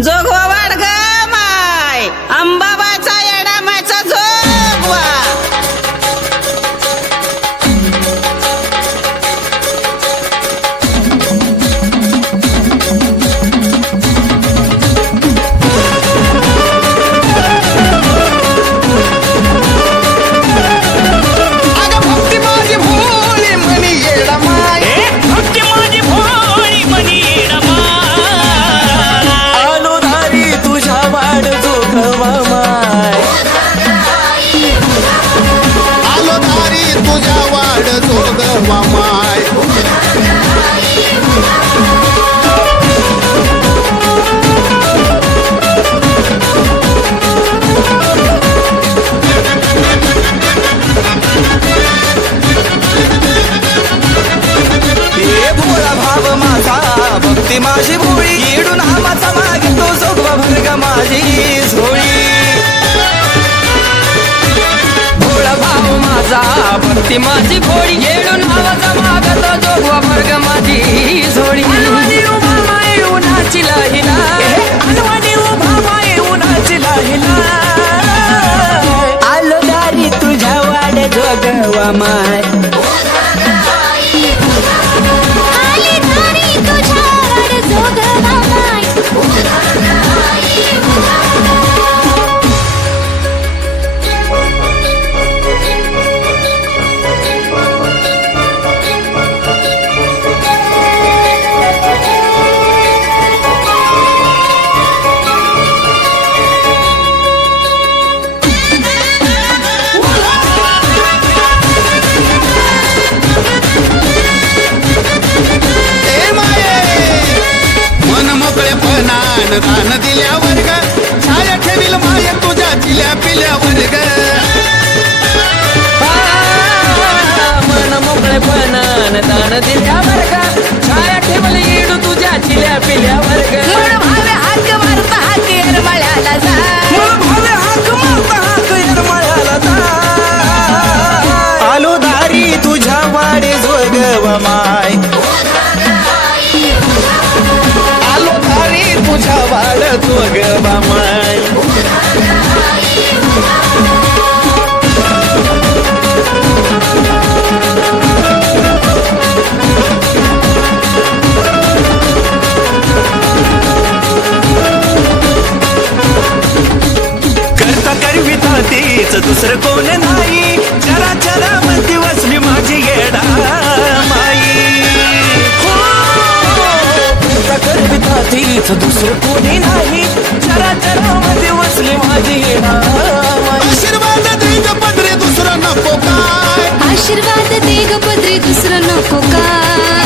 जोगवा भक्ती माझी भोळी येडून आवाजा मागतो जोगवा भर्ग माझी झोळी अनवाणी उभा माय उन्हाची लाहिला. अनवाणी उभा माय उन्हाची लाहिला. आलो दारी तुझ्या वाड जोगवा माय. पिल्या वर्ग. छाया ठेवील माय तुझ्या चिल्या पिल्या तीच दुसरं कोण नाही. चरा चरा मध्ये वसली माझी येडा माई. हो, करविता तीच दुसरं कोणी नाही. चरा चरा मध्ये वसली माझी येडा माई. आशीर्वाद देग पदरे दुसरं नको काय. आशीर्वाद दे ग पदरी दुसरं नको काय.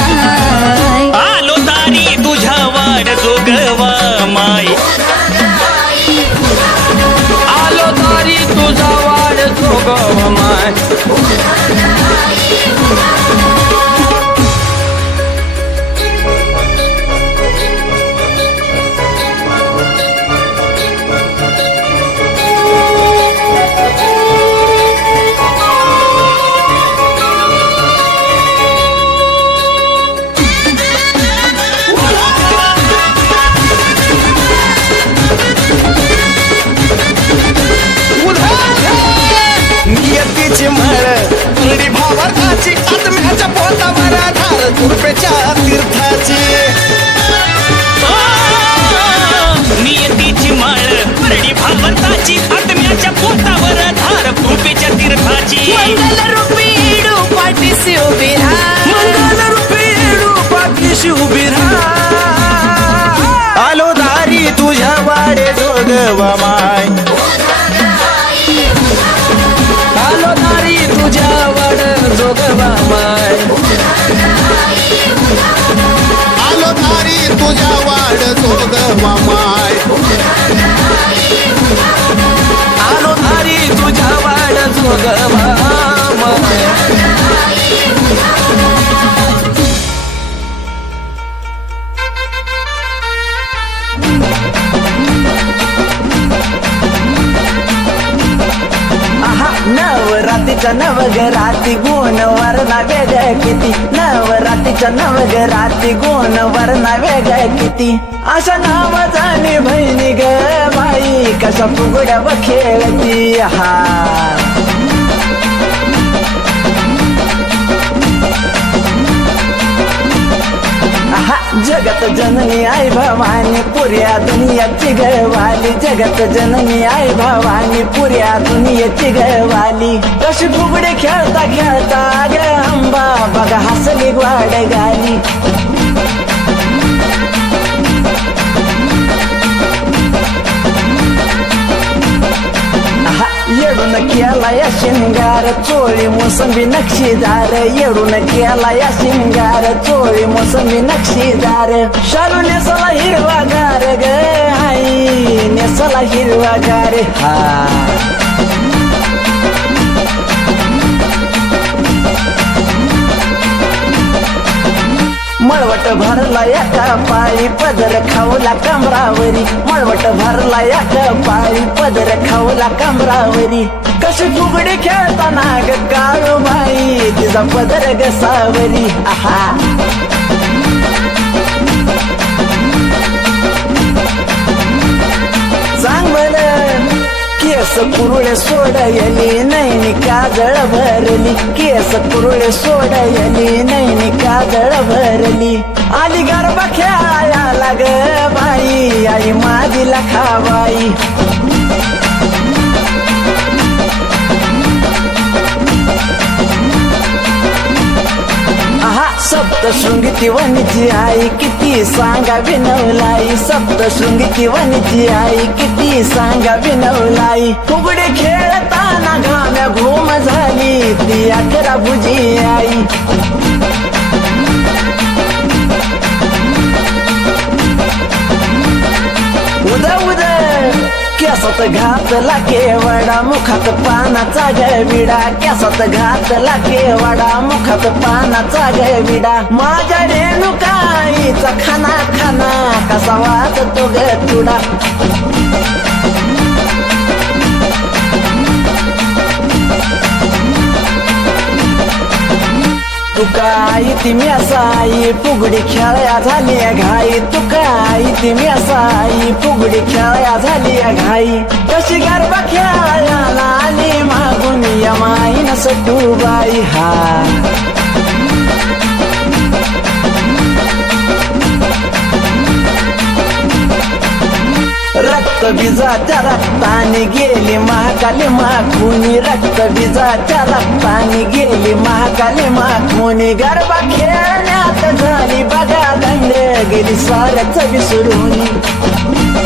वेगळ्या किती? नवरातीच्या रात्री गुण वरणा वेगळ्या किती? अशा नाव जाणे बहिणी ग माई कशा फुगड्या खेळती? हा. जननी आई भवानी पुऱ्या दुनियाची गवाली जगत जननी आई भवानी पुऱ्या दुनियाची गवाली कशी फुगडे खेळता खेळता ग अंबा बघा हसली ग्वाड गाली येडून केला या शिंगार चोळी मोसंबी नक्षीदार येडून केला या शिंगार चोळी मोसंबी नक्षीदार शालू नेसला हिरवा गार ग आई नेसला हिरवा गार हा मळवट भरला एका पायी पदर खावला कमरावरी. मळवट भरला एका पायी पदर खावला कमरावरी. कशी फुगडी खेळताना ग काळू बाई तिचा पदर गसावरी आहा. केस कुरुळे सोडयली नैनी काजळ भरली केस कुरुळे सोडयली नैनी काजळ भरली आली गरबा खेळायला ग बाई आई माझीला खावाई सप्तशृंगी ती वनीची आई किती सांगा विनवलाई सप्तशृंगी वनीची आई किती सांगा विनवलाई फुगडे खेळताना घाम्या घोम झाली ती अकरा भुजी आई. केसात घातला केवडा मुखात पानाचा गविडा. केसात घातला केवडा मुखात पानाचा गविडा. माझ्या रेणुकाईचा खाना खाना कसा वाचतो ग तुडा. तुका आई ती असाई फुगडी खेळया झाली घाई. तुका आई ती असाई फुगडी खेळया झाली घाई. कशी गरबा खेळायला आली मागून या माईन डुबाई हा बिजाच्या रक्ताने गेली महाकाली माखुनी रक्त बिजाच्या रक्ताने गेली महाकाली माखुनी गरबा खेळण्यात झाली बघा दंड गेली साऱ्याच विसरून.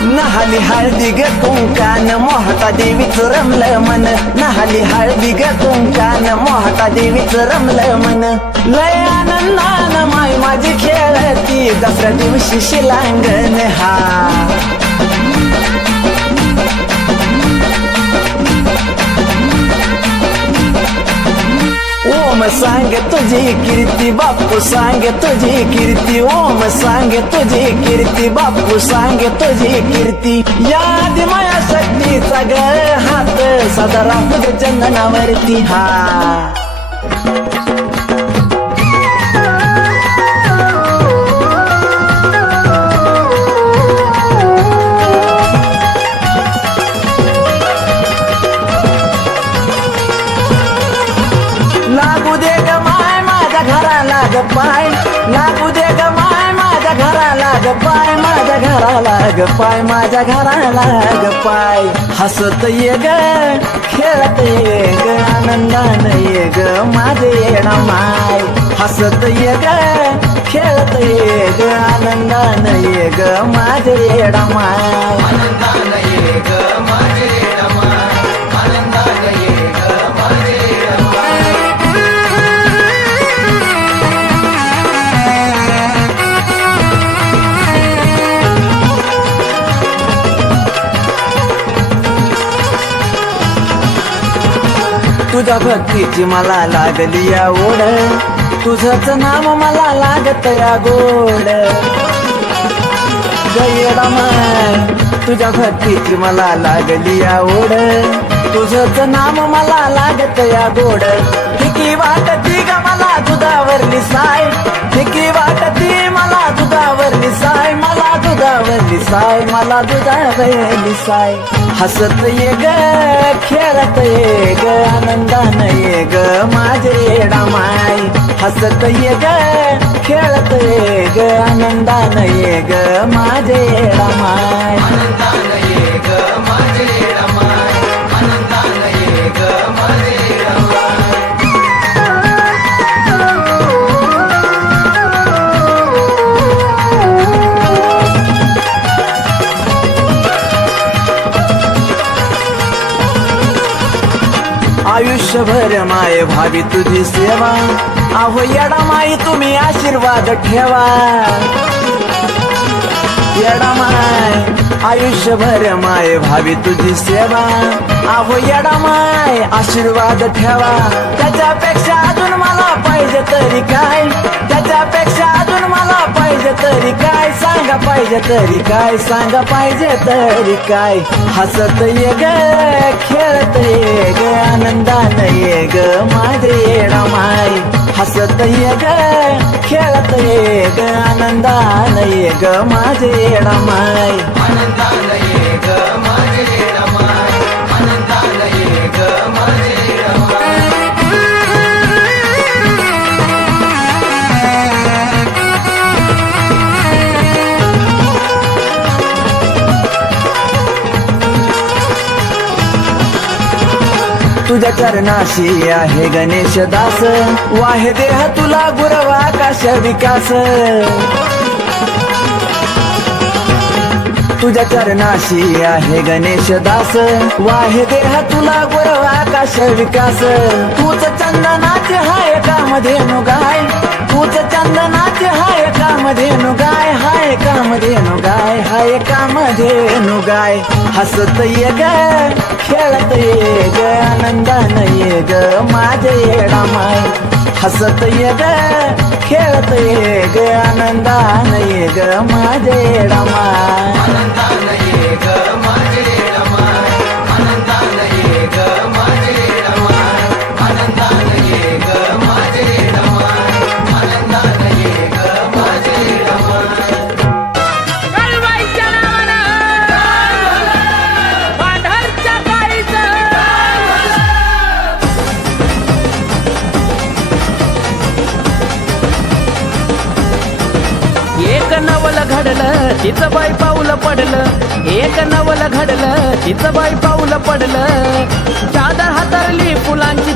नहाली हळदी ग कुंकान मोहता देवीच रमलं मन. नहाली हळदी ग कुंकान मोहता देवीच रमलं मन. लय आनंदान माय माझी खेळती दसऱ्या दिवशी शिलांगण. हा ओम सांग तुझी कीर्ती बापू सांग तुझी कीर्ती ओम सांग तुझी कीर्ती बापू सांग तुझी कीर्ती. या माया शक्तीचा ग हात सदरा तुझ्या चंदनावरती हा. ग पाय. लागू दे ग माय माझ्या घराला ग पाय. माझ्या घराला ग पाय माझ्या घराला ग पाय. हसत ये ग खेळत ये ग आनंदान ये ग माझे येणा माय. हसत ये ग खेळत ये ग आनंदान ये ग माझे येणा माय. ग तुझ्या भक्तीची मला लागली या ओढ तुझंच नाम मला लागत या गोड. तुझ्या भक्तीची मला लागली या ओढ तुझंच नाम मला लागत या गोड. फिकी वाटती ग मला दुधावर निसाय फिकी वाटती मला दुधावर निसाय मला दुधावर निसाय मला दुधावर निसाय हसत ये ग खेळत ये ग. आनंदान ये ग माझे रामाय हसत ये ग खेळत ये ग आनंदान ये ग माझे रामाय आयुष्यभर माय भावी तुझी सेवा. आहो येडा माई तुम्ही आशीर्वाद ठेवा. येडा माय आयुष्यभर माय भावी तुझी सेवा. अहो येडा माय आशीर्वाद ठेवा. त्याच्यापेक्षा अजून मला पाहिजे तरी काय? त्याच्यापेक्षा अजून मला पाहिजे तरी काय? सांगा पाहिजे तरी काय? सांगा पाहिजे तरी काय? हसत ये ग खेळत ये ग आनंदान ये ग माझे येडा माय. हसत ये ग खेळत ये ग आनंदान ये ग माझे येडा माय तुझ्या चरणाशी आहे गणेश दास. वाहे देह तुला गुरव आकाश विकास. तुझ्या चरणाशी आहे गणेश दास. वाहे देह तुला गुरव आकाश विकास. तूच चंदनाचे हाय कामध्ये नुगाय? तूच चंदनाचे हाय कामध्ये नुगाय? हाय कामध्ये नुगाय हाय गाय हसत ये ग खेळत ये ग आनंदान ये ग माझे येडा माय. हसत ये ग खेळत ये ग आनंदान ये ग माझे येडा माय. आनंदान ये ग माझे येडा माय. आनंदान ये कळवायच्या तिचं बाई पाऊल पडलं एक नवल घडलं तिचं बाई पाऊल पडलं. चादर हातरली फुलांची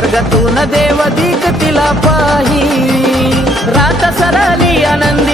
स्वर्गातून देव तिला पाही. रात सरली आनंदी